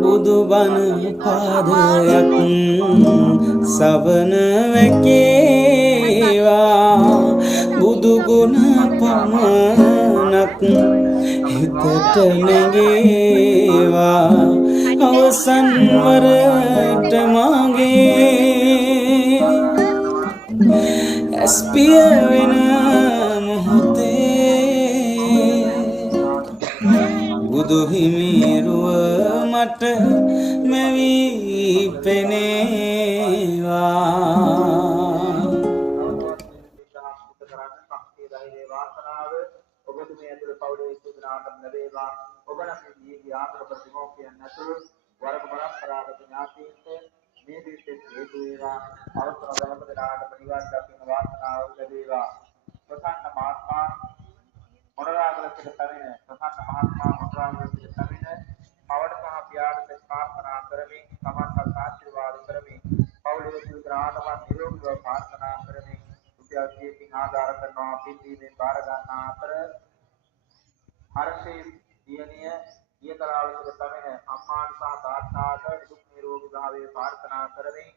බුදුබණ පාදයක් සවන වැකේවා බුදුගුණ පමණක් හිතට නැගේවා අවසන් වරට මගේ ඇස්පිය වෙන මොහොතේ බුදු හිමිරුව මට මෙවී පෙනේවා ඔබතුමිය ඇතුළු පවුලේ සුදුනාටම ලැබේවා. ඔබ නම් ජීවිතය ආතර ප්‍රතිමෝක්ෂයන් නැතුළු වරක පරම්පරාගත ඥාතීන්ට මේ දිවිතේ හේතු වේවා. අවසර ධර්ම දනාට නිවන් දකින්න වාසනාව ලැබේවා. ප්‍රසන්න මහත්මයා මොණරාගල සිට පැමිණ ප්‍රසන්න මහත්මයා මොණරාගල සිට පැමිණ පවඩ සහ පියාට ප්‍රාර්ථනා කරමින් සමන්ත ආශිර්වාද කරමින් පවුලේ සුදුනාටම නිරෝගීව ප්‍රාර්ථනා කරමින් උද්‍යෝගයෙන් ආදාර කරනවා පිළිදීමෙන් බාර ගන්නා අතර හර්ෂේ දියණිය ඊතරාවලට පැමිණ අම්මාට සහ තාත්තාට දුක් නිරෝගී භාවයේ ප්‍රාර්ථනා කරමින්